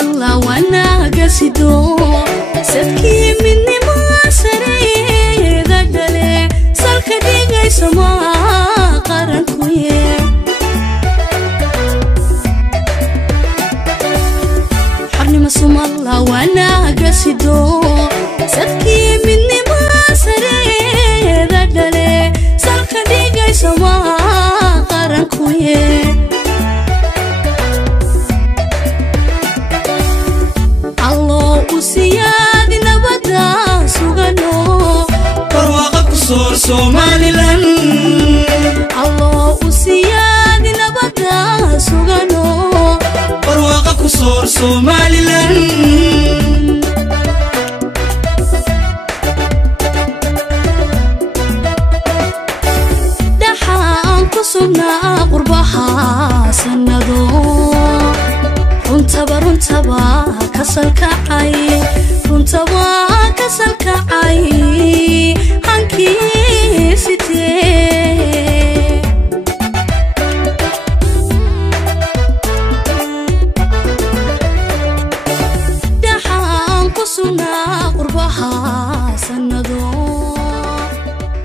الله وانا قصدو سدكي مني ما سري ذا دلي سالك ديغي سما قرنكويه حرني مسوم الله وانا قصدو سدكي مني ما سري ذا دلي سالك ديغي سما قرنكويه سيادي نبدا سوغانو برواقة كسور سوماليلاند الله سيادي نبدا سوغانو برواقة كسور سوماليلاند دحان كسونا قربها سندو runtabaa kasalkacay runtabaa kasalkacay hankii sitee dhaxaan ku sugnaa qurbaha sanado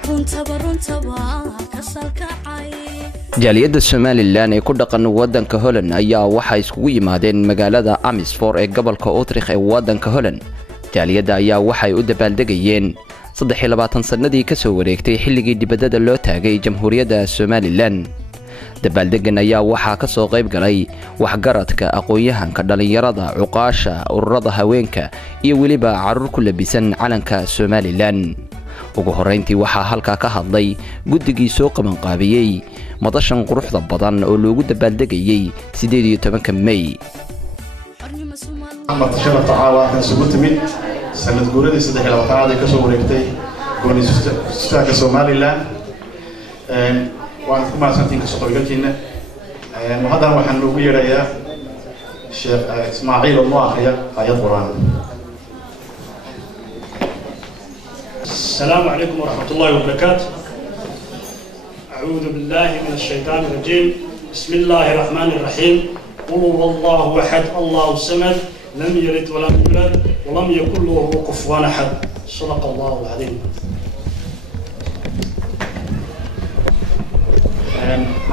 runtabaa kasalkacay jaaliyadda Somaliland ee ku dhaqan wadanka Holland ayaa waxa iskugu yimaadeen magaalada Amersfoort ee gobolka Utrecht ee wadanka Holland. jaaliyadda ayaa waxay u dabaaldegayeen 23 sanadii ka soo wareegtay xilligii dibadda loo taagay Jamhuuriyadda Somaliland. dabaaldegan ayaa waxa ka soo qayb galay waxgaradka aqoon-yahanka dhalinyarada cuqaasha ururada haweenka iyo waliba carruur ku labisan calanka Somaliland. ugu horeyntii waxa halka ka hadlay guddigii soo qaban qaabiyay madashan quruxda badan oo loogu dabaaldegayay 18 May. martashada tacaawa kan sugu timid sanad guuradii 23 ka soo wareegtay gobolka Somaliland waan ku maasantiin ka soo qaybgalkiina haddana waxaan ugu yeerayaa Sheekh Ismaaciil oo akhriya ayad Quraan. السلام عليكم ورحمة الله وبركاته. أعوذ بالله من الشيطان الرجيم. بسم الله الرحمن الرحيم. قل هو الله أحد الله الصمد لم يلد ولم يولد ولم يكن له كفوا أحد. صدق الله العظيم.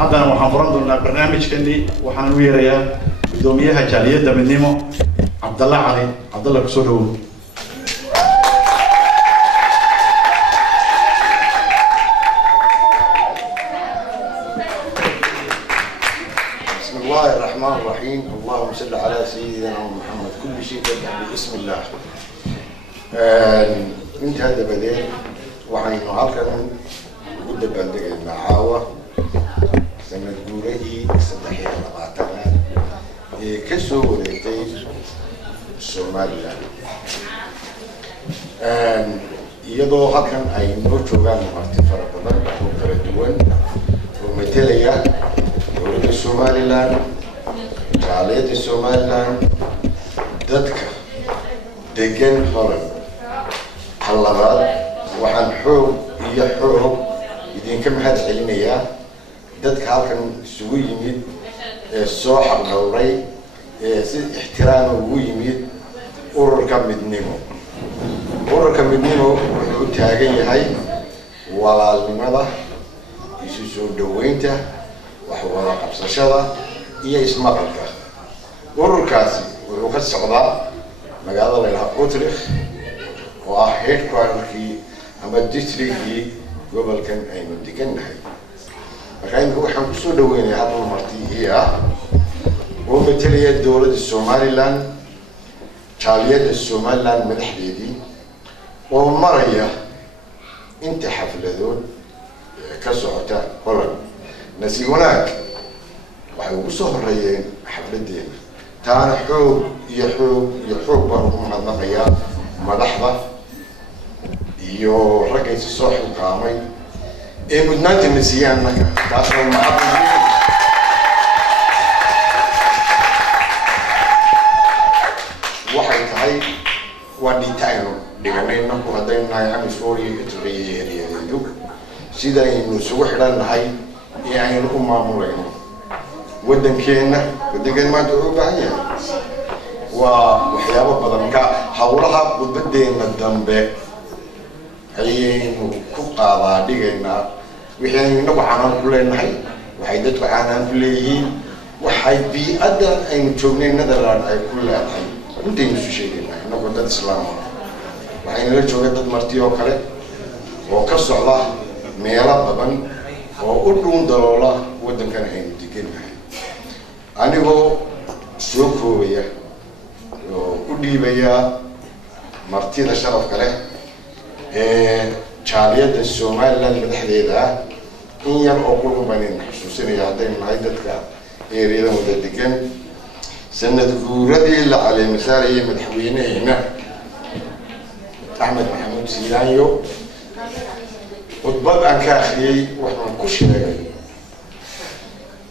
هذا محاضرة لنا برنامج كندي وحنوير يا دوميها جالية دمنيمو عبد الله علي عبد الله كسودو. الرحمن الرحيم. اللهم صل على سيدنا محمد. كل شيء تبدأ باسم الله. انت هذا بدين وحين هالكن قد بندق المعاوة سنة دوره استحيل لقاتنا كسو وليتي Somaliland. iyadoo halkan ay noo joogaan marti fara badan oo kala duwan oo metelaya dowladda Somaliland jaaliyadda Somaliland dadka degan Holland halabaad waxaan xoog idinka mahad celinayaa dadka halkan isugu yimid ee soo xaqnowray ee si ixtiraam ugu yimid ururka midnimo wuxuu taagan yahay walaalnimada isu soo dhaweynta wax wada qabsashada iyo ismaqalka. ururkaasi wuxuu ka socdaa magaalada la Utrecht oo ah headquarterkii ama districtkii gobolkan aynu degannahay. markaan waxaan ku soo dhaweynayaa hadda martii oo metelaya dowladda Somaliland jaaliyadda Somaliland madaxdeedii oo maraya inta xafladood ka socota Holland. nasi wanaag waxay ugu soo horeeyeen xafladeena taana xoog baan ugu mahadnaqayaa madaxda iyo ragga soo xilqaamay ee mudnaanta nasiyaan naga taasoo maxamed waxay tahay waa dhintayno dhiganayna ku hadaynahay Amersfoort iyo Utrecht sida aynu isugu xidhan nahay ee aynu u maamulayno waddankeena maanta u baahan yahay وحيابة بدنك حولها بدينا الدنبه ayaynu ku qaadaa dhigaynaa wixii inagu xanaan ku leenahay waxay dadku xanaan ku leeyihiin waxay bii'ada aynu joognay Netherland ay ku leedahay intaynu isu sheegaynaa inagu dad islaam ah waxayna la joogaa dad marti oo kale oo ka socda meelo badan oo u dhuun daloola waddankan aynu degannahay anigoo soo koobaya oo u dhiibaya martida sharafka leh jaaliyada Somaliland madaxdeeda in yar oo kulku banin xusuusinaya hadaynu nahay dadka eeriyada wada degan sanad guuradii la calay misaaliye madaxweynaheena Ahmed Maxamuud Siyaanyo khudbad aan ka akhriyay waxaan ku sheegay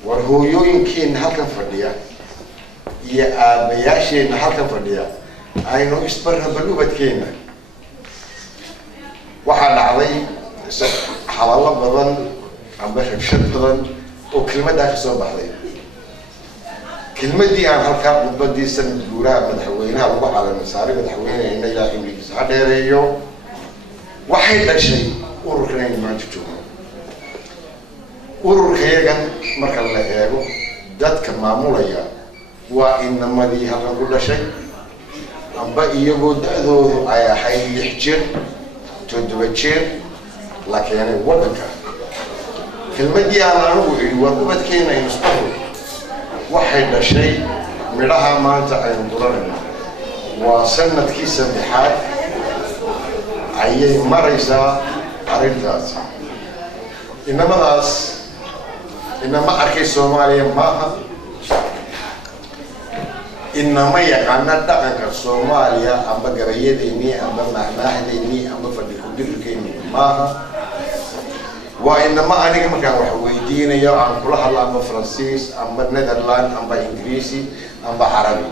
war hooyooyinkeena halkan fadhiya iyo aabayaasheena halkan fadhiya aynu isbarnaba ubadkeena waxaa dhacday hadallo badan amba rabshad badan oo kelmaddaa ka soo baxday kelmaddii aan halkaa khudbadii sanad guuraha madaxweynaha lagu calaamay saaray madaxweyneena ilaa cimrigiisa ha dheereeyo waxay dhashay ururkan aynu maanta joogno ururkayagan marka la eego dadka maamulaya waa inamadii halkan ku dhashay amba iyagoo da-doodu ay ahayd 6 jir 7 jeer la keenay waddanka kelmadii aan anigu idhi waa ubadkeena aynu isbaho waxay dhashay midhaha maanta aynu duranayno waa sanadkii 3aad ayay maraysaa arrintaas inamadaas inama arkay Soomaaliya maaha inama yaqaana dhaqanka Soomaaliya amba gabayadeennii amba mahmaahdeenii amba fadhi ku dirkeennii maaha waa inama aniga markaan wax weydiinayo aan kula hadla amba Faransiis amba Netherland amba Ingiriisi amba Carabi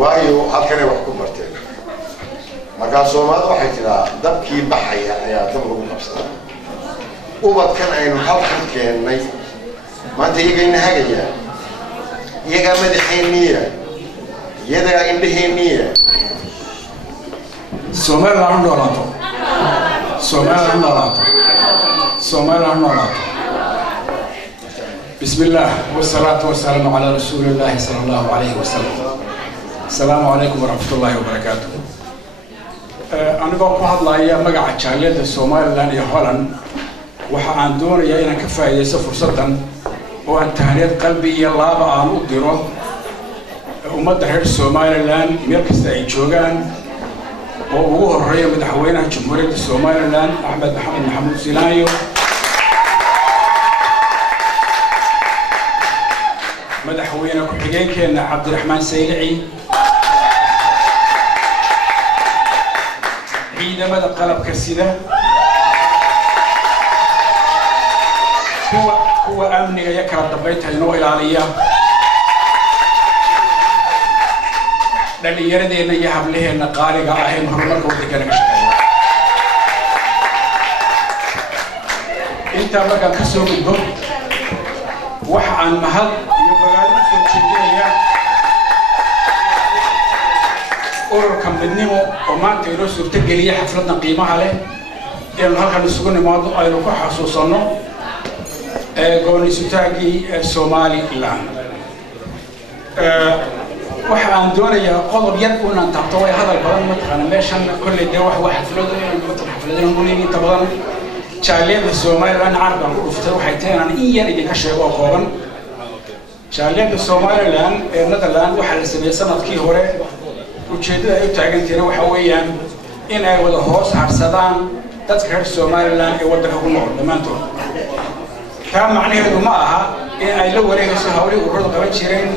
waayo halkan ay wax ku barteen markaa Soomaalida waxay tiraa dabkii baxaya ayaa dab lagu qabsadaa ubadkan aynu halkan keennay maanta iyagayna hagaya iyagaa madaxeeniya iyadaa indhaheeniya Somaliland noolaato Somaliland noolaato Somaliland noolaato bismillah wasalaatu wasalaamu ala rasuulillahi sallallahu alayhi wasallam assalaamu alaykum warahmatullahi wabarakatuh anigoo ku hadlaya magaca jaaliyada Somaliland iyo Holland waxa aan doonayaa inaan ka faa'iideysto fursadan oo aan tahniyad qalbi iyo laaba aan u diro ummadda reer Somaliland meel kasta ay joogaan oo ugu horeeya madaxweynaha Jamhuuriyadda Somaliland Ahmed Maxamuud Siyaanyo madaxweyne ku-xigeenkeena Cabdiraxmaan Saylici ciidamada qalabka sida kuwa amniga iyo kala dambeynta inoo ilaaliya dhalinyaradeenna iyo hablaheena qaaliga ah ee horumarka waddanka ka shaqeeya inta markaan ka soo gudbo waxa aan mahad iyo magaalada soo jeedinaya ururka midnimo oo maanta inoo suurtageliya xafladan qiimaha leh inaynu halkan isugu nimaado aynu ku xasuusanno go'aansitaagii Somaliland waxa aan doonayaa qodob yar inaan taabto way hadal badan ma taqaan meeshan kullee de wax xafladana muliimiin tabadan jaaliyada Somaliland carabka ku dhuftay waxay tahay in yar idinka sheego kooban jaaliyada Somaliland ee Netherland waxa la sameeyay sanadkii hore ujeedada ay taagantahay waxa weeyaan in ay wada hoos harsadaan dadka reer Somaliland ee waddanka ku nool dhamaantood كان معناه إنه معها إن أي لو وريه سو هؤلاء ورد قبل شيرين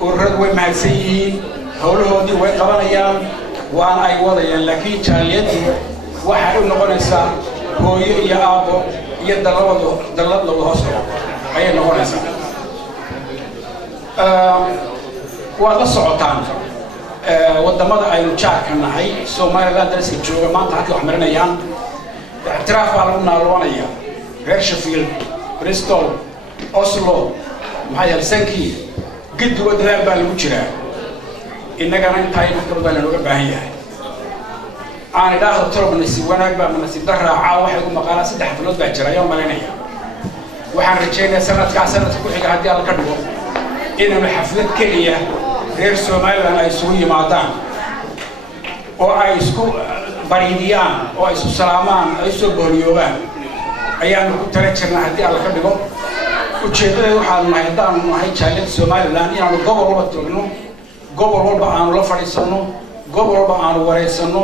ورد وين معسيين هؤلاء هذي وين قبل أيام وأنا أي وضع لكن شاليتي واحد نقول إنسان هو يا أبو يدلل له هسه أي نقول إنسان وهذا صعطان والدمار أي نشاك كنا هاي Somaliland درس الجوا ما تحكي عمرنا يان اعتراف على النارونية هيرشفيلد بريستول أوسلو هلسنكي قد ودلال بالمجرى innagana intaa in kale baa looga baahan yahay aan idhaahdo torob nasiib wanaag baa nasiib daraaca waxay ku maqaanaa 3 xafladood baa jira ayaan malaynayaa waxaan rajaynayaa sanadka ku xiga haddii alla ka dhigo inaynu xaflad keliya reer Soomaaliland ay isugu yimaadaan oo ay isku bariidiyaan oo ay isku salaamaan ay soo booliyoobaan ayaanu ku tala jirnaa haddii alla ka dhigo ujeedadeedu waxaanu nahay haddaanu nahay jaaliyadda Soomaaliland inaanu gobol walba toogno gobol walba aanu la fadhiisanno gobol walba aanu wareysanno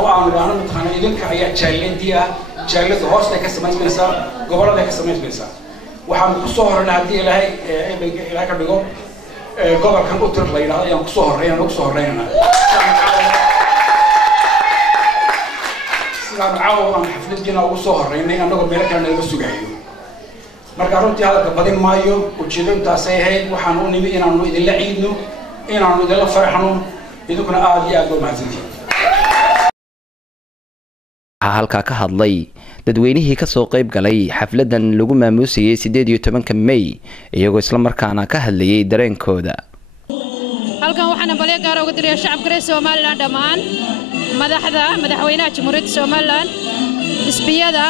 oo aanu dhaano mataqaana idinka ayaa jaaliyadii ah jaaliyadda hoosta ka samaysmaysaa gobollada ka samaysmaysaa waxaanu ku soo horreynaa haddii ilaahay ka dhigo gobolkan Utrecht la yidhaahdo ayaan ku soo horreynaa sidaan caawa aan xafladdiina ugu soo horreynay annagoo meelo kale naga sugayo marka runtii hadalka badin maayo ujeedo intaasay ahayd waxaan u nimi inaanu idinla ciidno inaanu idinla faraxno idinkuna aad iyo aad baa mahadsantihiin waxaa halkaa ka hadlay dadweynihii ka soo qayb galay xafladan lagu maamuusayay 18 May iyagoo isla markaana ka hadlayay dareenkooda halkan waxaan balyo gaar uga diray shacabka reer Soomaaliland dhamaan madaxweynaha Jamhuuriyadda Soomaaliland isbiyada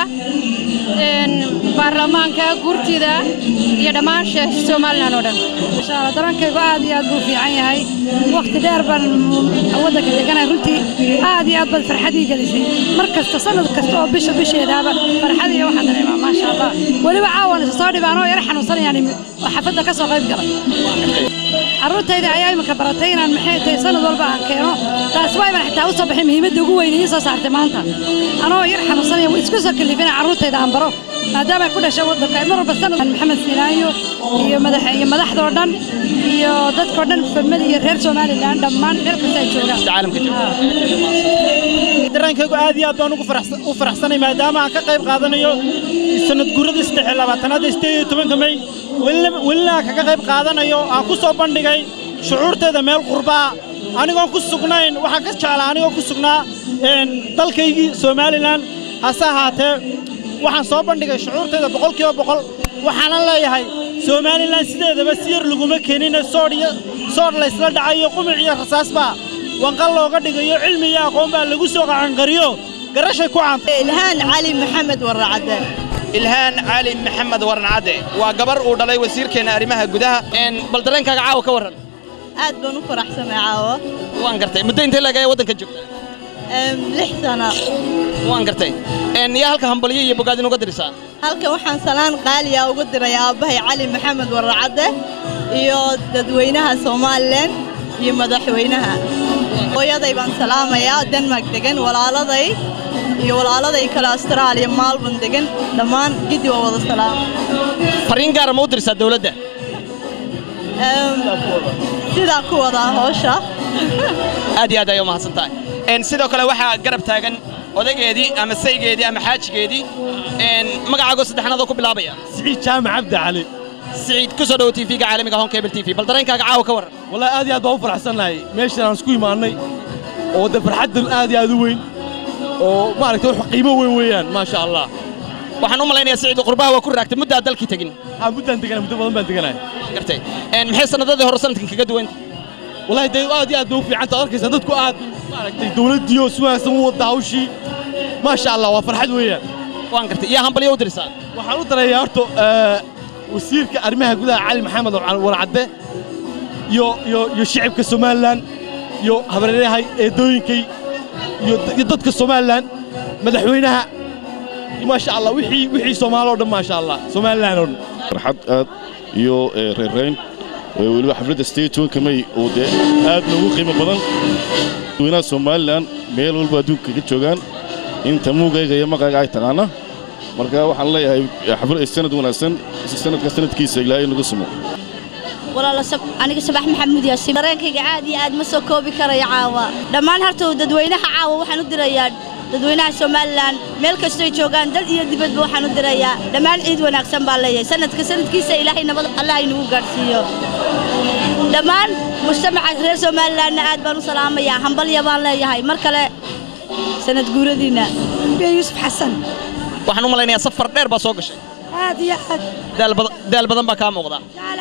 baarlamaanka gurtida iyo dhammaan Soomaaliland oo dhan insha Allah dareenkaygu aad iyo aad buu fiican yahay waqti dheer baan waddanka deganay runtii aad iyo aad bad farxad ii gelisay markasta sanad kasta oo bisheedaaba farxad iyo waxaan dareemaa ma sha Allah waliba caawana soo dhibaan oo yar xanuunsanayaan oo xafada ka soo qayb galay carruurtayda ayaa imika baratay inaan maxay tahay sanad walba aan keeno taas way baan xitaa u soo baxay muhiimadda ugu weyn ee soo saartay maanta anoo yar xanuunsanaya way isku soo kalifina carruurtayda aan baro maadaama ku dhashay waddanka mar walba sanad Maxamed Sinaayo iyo madaxda oo dhan iyo dadka oo dhan family iyo reer Soomaaliland dhammaan meel kasta ay joogaan caalamka dareenkaygu aad iyo aad baan ugu faraxsanay maadaama aan ka qayb qaadanayo sanad guurada 18 May weli kaga qayb qaadanayo aan ku soo bandhigay shucuurteeda meel qurbaa anigoon ku sugnayn waxaan ka jeclaa anigoo ku sugnaa dalkaygii Soomaaliland hase ahaatee waxaan soo bandhigay shucuurteeda 100% waxaan leeyahay Soomaaliland sideedaba siyir laguma keenin soor la isla dhacayo qumic iyo rasaasba wanqal looga dhigayo cilmi iyo aqoon baa lagu soo qaanqariyo garashay ku caantay Ilhaan Ali Maxamed Warracade Ilhaan Ali Maxamed Warracade waa gabar uu dhalay wasiirkeena arrimaha gudaha bal dareenkaaga caawa ka waran aad baan u faraxsanahay caawa waan gartay muddo intee laga waddanka joogtay 6 sano waan gartay yaa halka hambaliyo iyo bogaadin uga dirisaa halka waxaan salaan qaali ah uga diray aabahay Ali Maxamed Warracade iyo dadweynaha Soomaaliland iyo madaxweynaha hooyaday baan salaamayaa Denmark degan walaaladay iyo walaaladay kala Australia Melbourne degan dhammaan gidi waa wada salaam fariin gaar ah ma u dirsaa dawladda sida ku wada hawsha aad iyo aad ayuu mahadsantahay sidoo kale waxaa garab taagan odageedii ama saygeedii ama xaajigeedii magacaago saddexnaad oo ku bilaabaya Siciid Jaamac Cabdi Cali سعيد كسر دو تي في عالمي كهون كيبل تي في بلدرين كعاو كور والله آدي أدبا فرحسن هاي ماشي أنا سكوي معني وده فرحت آدي أدوين وما أعرف تروح قيمة وين ما شاء الله وحنوم لين يا سعيد وقربها وكل راكت مدة دلك تجين مدة أنت كنا مدة بدن تجينا قرتي إن محس أنا ضد هرسنت كجد وين والله ده آدي أدو في عن تارك سددكو آد ما أعرف دولة ديو سوا سمو الدعوشي ما شاء الله وفرحت وين وان قرتي يا هم بلي ودرسان وحنو ترى يا أرتو وسيرك أرميها جودها علي محمد ورعده يو شعب كسومالان يو هبرني هاي دوينكي يضدك السومالان مدحوينها ما شاء الله وحي سومالو ما شاء الله سومالان فرحت يو رين ولو حفلة ستيتون كمي وده آد نوو قيمة بدن وينا سومالان ميل والبادوك كجوجان إنت مو جاي ما جاي تغانا marka waxaan leeyahay xaflad sanad wanaagsan sanadka sanadkiisa ilaahay nagu sumo walaal aniga sabax maxamuud yaasiin dareenkayga aad iyo aad ma soo koobi karayo caawa dhammaan hartow dadweynaha caawa waxaan u dirayaa dadweynaha Soomaaliland meel kasta ay joogaan dal iyo dibadba waxaan u dirayaa dhammaan ciid wanaagsan baa leeyahay sanadkiisa ilaahay nabad Allah inuu gaarsiiyo dhammaan mujtamaca reer Soomaaliland aad baan u salaamayaa hambalyo baan leeyahay mar kale sanad guuradiina Yuusuf Xasan waxaan u maleynayaa safar dheer baa soo gashay aad iyo aad daal badan baa ka muuqda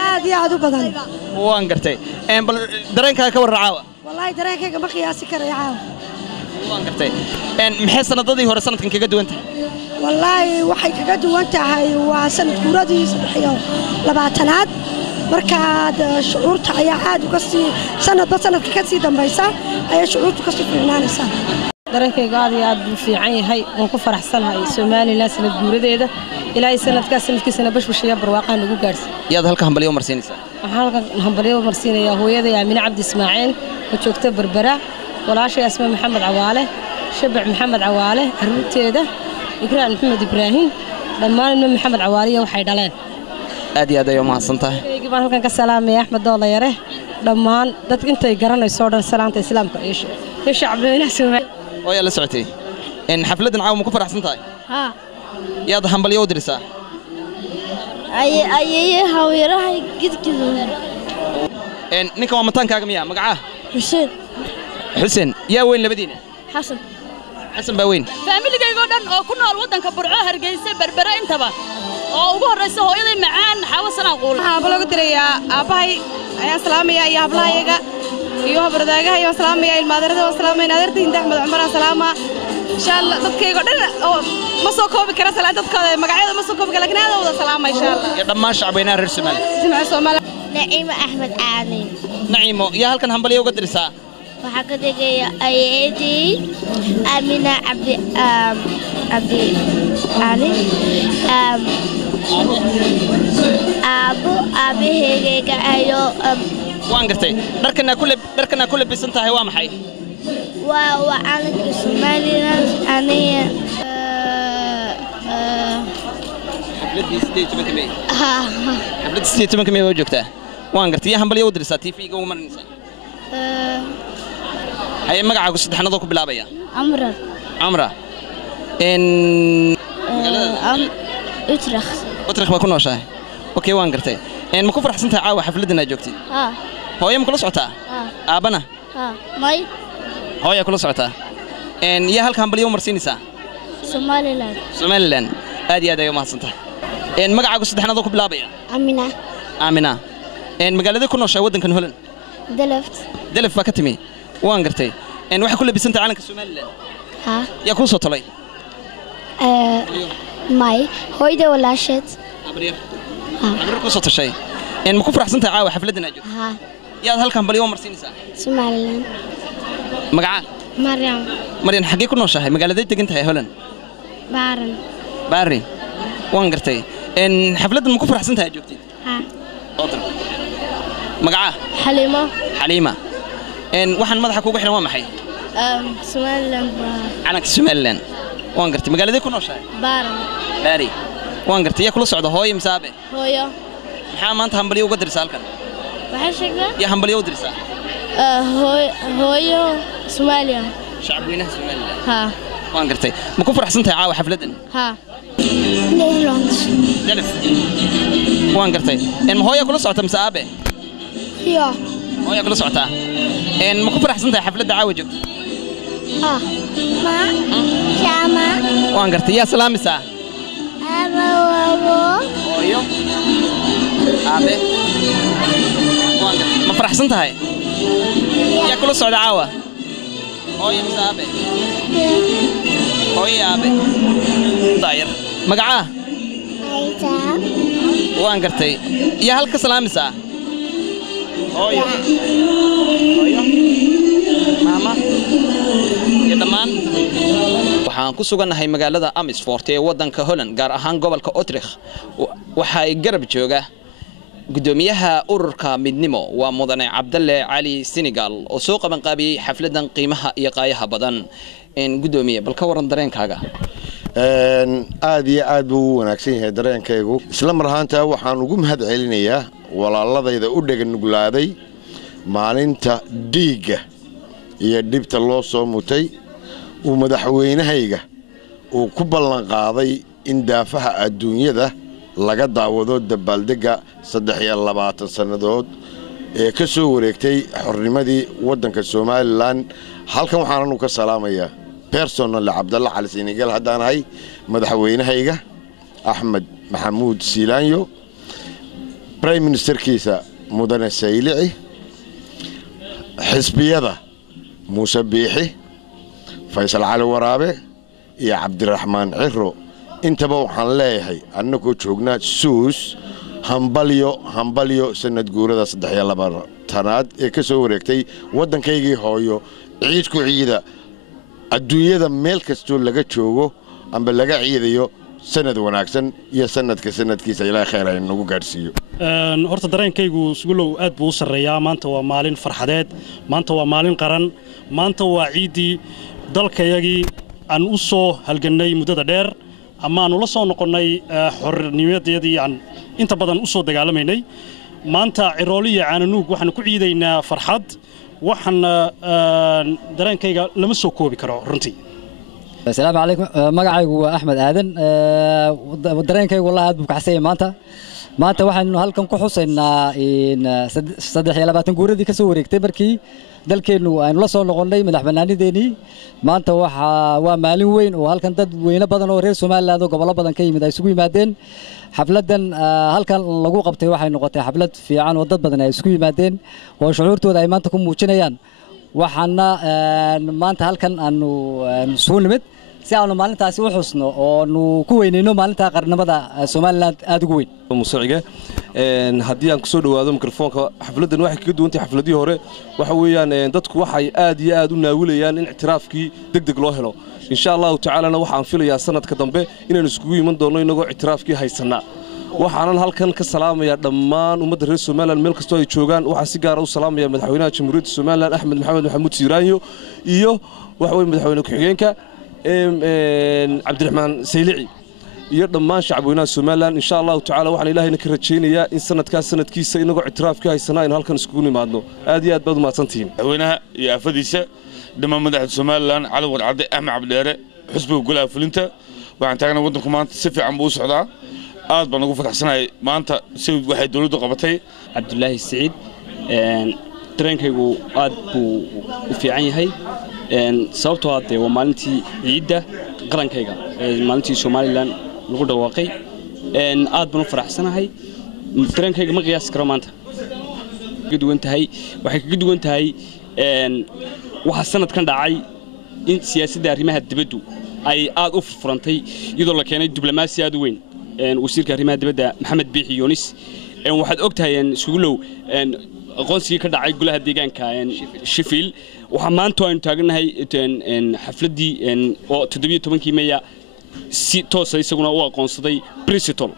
aad iyo aad u badan waan gartay bal dareenkaaga ka warracaa والله dareenkayga ma qiyaasi karo caawa waan gartay maxay sanadadii hore sanadkan kaga duwan tahay والله waxay kaga duwan tahay waa sanad guuradii 20aad markaad shucuurta ayaa aad uga sii sanadba sanadka ka sii dambaysa ayaa shucuurtu ka sii fiicnaanaysaa dareenkayga aad buu fiican yahay waan ku faraxsanahay Soomaaliland sanad guuradeeda ilaa sanadkiisana bashbashaya barwaaqan lagu gaarsiin yaad halka hambaliyo marsiinaysaa waxaan halka hambaliyo marsiinayaa hooyaday Aamina Cabdi Ismaaciil oo joogta Berbera walaashay Asma Maxamed Cawaale Shabac Maxamed Cawaale arrinteeda Ikraan Maxamed Ibrahim dhammaan Maxamed Cawaale waxay dhaleen aad iyo aad ayuu mahadsantahay baan halkan ka salaamay Axmed Doole yare dhammaan dadka intay garanayso dhan salaanta islaamka iyo shacabweynaha Soomaaliya oo la socotay in xafladan caawa ku faraxsantahay ha yaad hambaliyo u diraysaa ayay hawiraha gidgido ninka waa mataankaaga miyaa magaca Xuseen yaa weyn labadiina xasan baa weyn familigayga dhan oo ku nool wadanka Burco Hargeysa Berbera intaba oo ugu horeysa hooyaday macaan xawa sanad qool waxaan lagu dirayaa aabahay ayaan salaamaya iyo hablahayaga iyo habardaagaha iyo salaamaya ilmaadarada oo salaamay naadartiinta Axmed Cumar salaama insha Allah dadkayga dhan ma soo koobi kara salaad dadkooda magacyada ma soo koobi kara laakiin aad wada salaama insha Allah ya dhammaan shacabweynaha reer Soomaaliya Naciimo Axmed Caani Naciimo yaa halkan hambaliyo uga diraysaa waxaa ka dhigaya ayadii Aamina Cabdi Ali aabahayga ayo waan gartay dharkana ku labisan tahay waa maxay waa calanka Soomaaliland aniga xafladii 18 May waa joogtaa waan gartay yaa hambaliyo u diraysaa TV-ga ugu marinaysaa هاي مقعد قصة حنا ذوق بلابيا عمرة أترخ ما كنا وشاي أوكي وان قرتي ما كفر حسنتها عاوة حفلتنا جوكتي هو يوم كل صعتها أبنا ماي هو يا كل صعتها يا هل كان باليوم مرسيني سا سوماليلاند هذه هذا يوم حسنتها مقعد قصة حنا ذوق بلابيا آمنة مقالة كنا وشاي ودن كن هلن دلف فكتمي وان قرتي waxa ku labisanta calanka Soomaaliland yaa ku soo talay may hooyada walaasheed abriir ku soo tashay ma ku faraxsantahay caawa xafladana joogto yaad halkan baliyo marsiinaysaa Soomaaliland magaca Maryam xagee ku nooshahay magaaladay degan tahay Holland Baarin waan gartay xafladan ma ku faraxsantahay joogtid magaca Xaliima waxaan madaxa kugu xiran waa maxay Soomaaliland calanka Soomaaliland waan gartay magaalada ku nooshahay Baari waan gartay yaa kula socda hooyo misaabe hooyo maxaa maanta hambaliyo uga diraysaa halkan waxa sheegay yaa hambaliyo u diraysaa hooyo Soomaaliya shacabweynaha Soomaaliland waan gartay ma ku faraxsantahay caawa xafladan Delif waan gartay ma hooyo kula socota misaabe hooyo kula socota ما كفر حسنتها حفلة عاوة جوكت ما جامع وان قرتي يا سلام سا وابو اويو ابي وان قرتي ما فرح حسنتها هاي يا كل صعود عاوة اويو مسابي اويو ابي داير مقعاه وان قرتي يا هلك سلام سا اويو ماما يا دمان waxaan ku sugannahay magaalada Amersfoort ee wadanka Holland gaar ahaan gobolka Utrecht waxa ay garab jooga gudoomiyaha ururka midnimo waa mudane Cabdalle Cali Senegal oo soo qaban qaabiyay xafladan qiimaha iyo qaayaha badan gudoomiye bal ka waran dareenkaaga aad iyo aad buu wanaagsan yahay dareenkaygu isla mar ahaanta waxaan ugu mahad celinayaa walaaladayda u dhagan nuglaaday maalinta dhiigga iyo dhibta loo soo mutay uu madaxweynahayga uu ku ballan qaaday in daafaha adduunyada laga daawado dabaaldega 23 sanadood ee ka soo wareegtay xornimadii wadanka Soomaaliland halkan waxaan ka salaamayaa personal Cabdalle Cali Senegal hadaan ahay madaxweynahayga Axmed Maxamuud Siilaanyo prime ministerkiisa mudane Saylici xisbiyada Muuse Biixi Faysal Cali Waraabe iyo Cabdiraxmaan Ciro intaba waxaan leeyahay annagoo joognaa suus hambalyo sanad guurada 23aad ee ka soo wareegtay waddankaygii hooyo ciid ku ciida adduunyada meel kastoo laga joogo amba laga ciidayo sanad wanaagsan iyo sanadkiisa ilaahay khayr ay nagu gaarsiiyo horta dareenkaygu sugulow aad buu u sareeyaa maanta waa maalin farxadeed maanta waa maalin qaran maanta waa ciidii dalkayagii aan u soo halgannay muddada dheer ama aanu la soo noqonnay xornimadeedii aan inta badan u soo dagaalamaynay maanta Cirooli iyo Caananuug waxaan ku ciidaynaa farxad waxaan dareenkayga lama soo koobi karo runtii السلام عليكم magacaygu waa Axmed Aadan dareenkaygu wallahi aad buu ka xasay maanta waxaanu halkan ku xusaynaa in 23 guuradii ka soo wareegtay markii dalkeenu aynu la soo noqonnay madaxbannaanideeni maanta waa maalin weyn oo halkan dad weyne badan oo reer Soomaaliland oo gobollo badan ka yimid ay isugu yimaadeen xafladan halkan lagu qabtay waxay noqotay xaflad fiican oo dad badan ay isugu yimaadeen oo shucuurtooda ay maanta ku muujinayaan waxaana maanta halkan aanu soo nimid si aanu maalintaasi u xusno oo aanu ku weyneyno maalinta qarnimada Soomaaliland aad ugu weyn musaciga haddii aan ku soo dhawaado mikrofoonka xafladan waxay kaga duwan tahay xafladii hore waxa weeyaan dadku waxay aad iyo aad u naawilayaan in ictiraafkii degdeg loo helo insha Allah ta'ala waxaan filayaa sanadka dambe inaan iskugu iman doono inagoo ictiraafkii haysana waxaan halkan ka salaamayaa dhammaan ummadda reer Soomaaliland meel kastoo ay joogaan waxaan si gaar ah u salaamayaa madaxweynaha Jamhuuriyadda Soomaaliland Axmed Maxamuud Siiraanyo iyo waxa weeye madaxweyne ku-xigeenka Cabdiraxmaan Saylici iyo dhammaan shacabweynaha Soomaaliland insha Allah ta'ala waxaan ilaahayna ka rajaynayaa in sanadkiisa inagoo ictiraafkii haysanaa in halkan iskugu nimaadno aad iyo aad baad u mahadsantihiin madaxweynaha iyo afadiisa dhammaan madaxda Soomaaliland Cali Warcade Axmed Cabdileere xusbiga golaha fulinta waxaan taagnaa waddanku maanta si fiican buu u socdaa aad baan ugu faraxsanahay maanta si waxay dawladdu qabatay Cabdullaahi Saciid dareenkaygu aad buu u fiican yahay sababtoo ah waa maalintii ciidda qarankayga maalintii Soomaaliland lagu dhawaaqay aad baan u faraxsanahay dareenkayga ma qiyaas karo maanta waxay kaga duwan tahay waxa sanadkan dhacay in siyaasadda arrimaha dibaddu ay aad u furfurantay iyadoo la keenay diblomaasi aad u weyn wasiirka arrimaha dibadda Maxamed Biixi Yunis waxaad ogtahay sugulow aqoonsigii ka dhacay golaha deegaanka Sheffield waxa maanta aynu taaganahay xafladii oo 17 Meeya si toos ah isaguna u aqoonsaday Bristol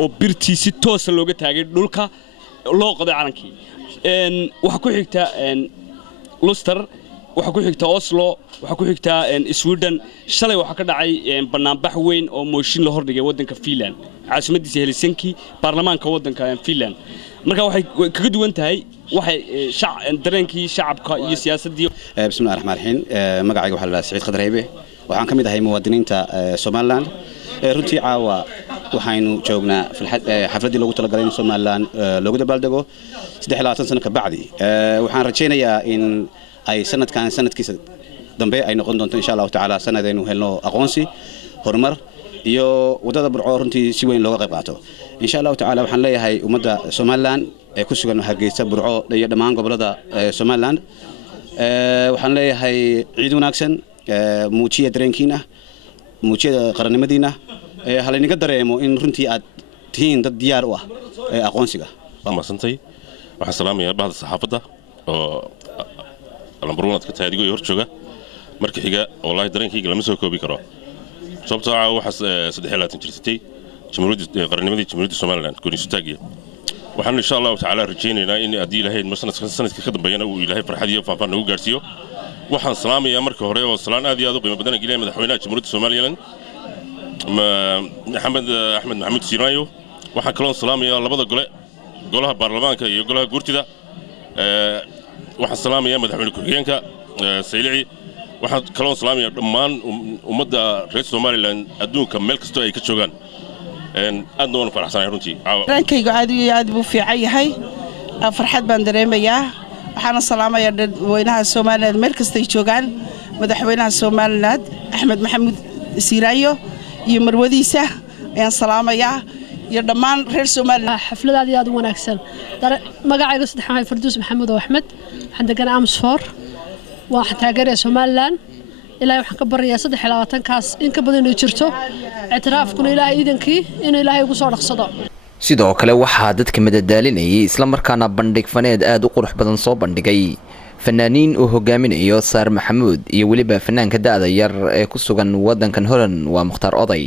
oo birtii si toos ah looga taagay dhulka loo qoday calankii waxa ku xigta Leicester waxa ku xigta Oslo waxa ku xigta Sweden shalay waxa ka dhacay barnaamij weyn oo mooshin la hordhigay wadanka Finland caasimadiisa Helsinki baarlamaanka wadanka Finland marka waxay kaga duwan tahay waxay dareenkii shacabka iyo siyaasadii bismillaahir rahmaanir rahiim magacayga waxa la Saciid Qadraybe waxaan kamid ahay muwaadiniinta Soomaaliland runtii caawa waxaynu joognaa xafladii lagu talagalay in Soomaaliland lagu dabaaldego 23 sano ka bacdi waxaan rajaynayaa in ay sanadkiisa dambe ay noqon doonto insha Allah ta'ala sanadaynu helno aqoonsi horumar iyo wadada burco runtii si weyn looga qayb qaato insha Allah ta'ala waxaan leeyahay ummadda Soomaaliland ee ku sugan Hargeysa burco iyo dhammaan gobolada Soomaaliland waxaan leeyahay ciid wanaagsan muujiya dareenkiina muujiya qarannimadiina haliniga dareemo in runtii aad tihiin dad diyaar u ah aqoonsiga maasantay waxaan salaamayaa bahda saxaafadda oo alambarwanaadka taadigo hor jooga markii xiga wallahi dareenkayga lama soo koobi karo sababtoo ah waxa 23 jirtay jamhuuriyadda qarannimadii jamhuuriyadda Soomaaliland goonistaagii waxaan insha Allah ta'ala rajaynaynaa in adii lahayd sanadka ka dambeeyana uu ilaahay farxad iyo faafaan ugu gaarsiiyo waxaan salaamayaa marka hore oo salaan aad iyo aad u qiimo badan geliyay madaxweynaha jamhuuriyadda Soomaaliland Axmed Maxamuud Siiraanyo waxaan kaloo salaamayaa labada golaha baarlamaanka iyo golaha guurtida waxaan salaamayaa madaxweyne ku-xigeenka Saylici waxaan kaloo salaamayaa dhammaan ummadda reer Soomaaliland adduunka meel kastoo ay ka joogaan aadna waan faraxsanahay runtii dareenkaygu aad iyo aad buu fiican yahay farxad baan dareemayaa waxaana salaamayaa dadweynaha Soomaaliland meel kasta ay joogaan madaxweynaha Soomaaliland Axmed Maxamuud Siiraanyo iyo marwadiisa ayaan salaamayaa iyo dhammaan reer Soomaaliland xafladaad aad u wanaagsan magacayga saddexaan Farduus Maxamed oo Axmed waxaan degan Amsfor waxaan taageeraa Soomaaliland ilaa waxaan ka barayaa 23 kaas in ka badan oo jirto اعترافكم ilaa iidankii inuu ilaahay ugu soo dhaqsado sidoo kale waxaa dadka madadaalinayay isla markaana bandhig faneed aad u qurux badan soo bandhigay fanaaniin uu hogaaminayo Saar Maxamuud iyo waliba fanaanka da'da yar ee ku sugan wadankan Holland waa Mukhtaar Oday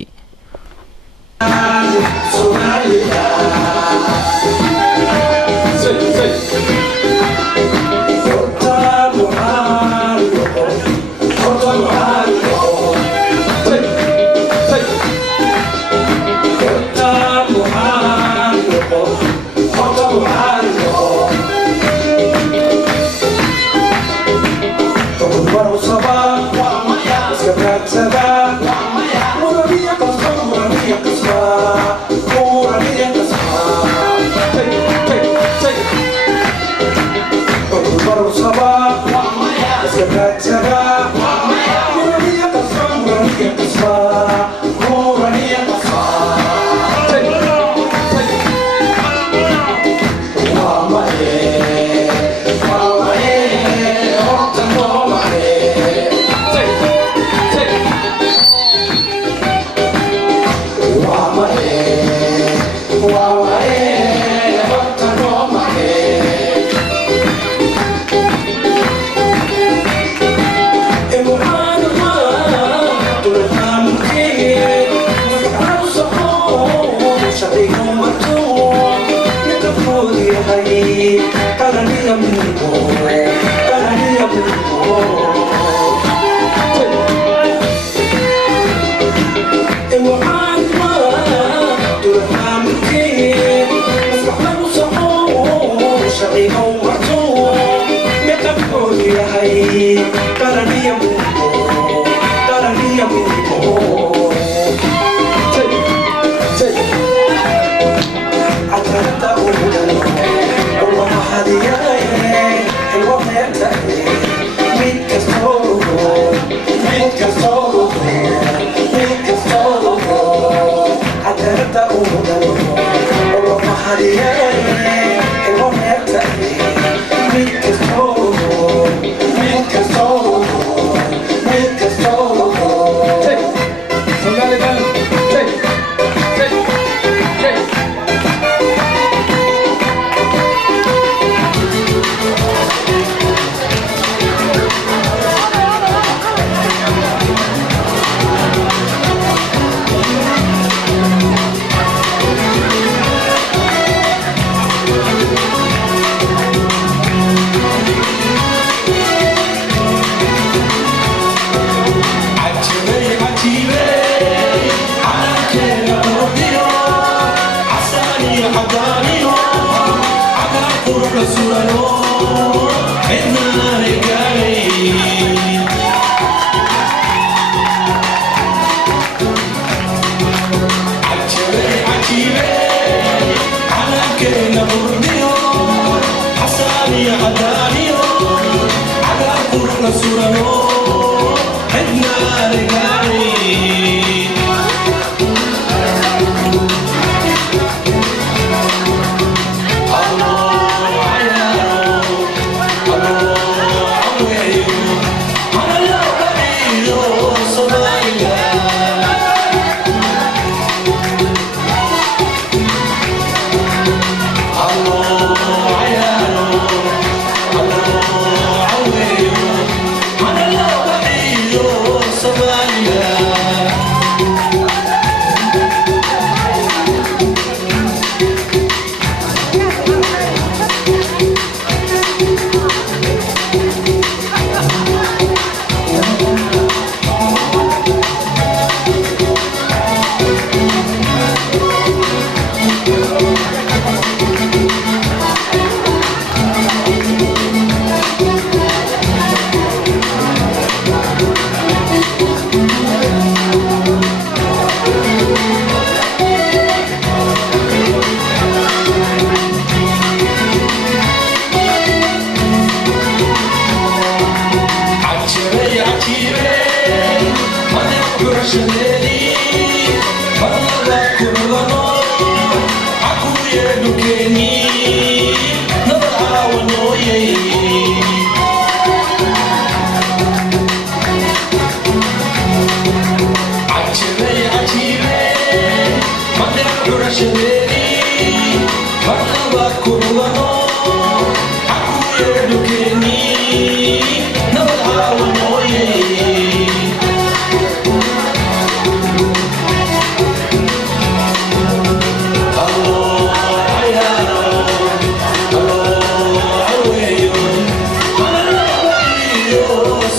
Somebody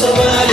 Somebody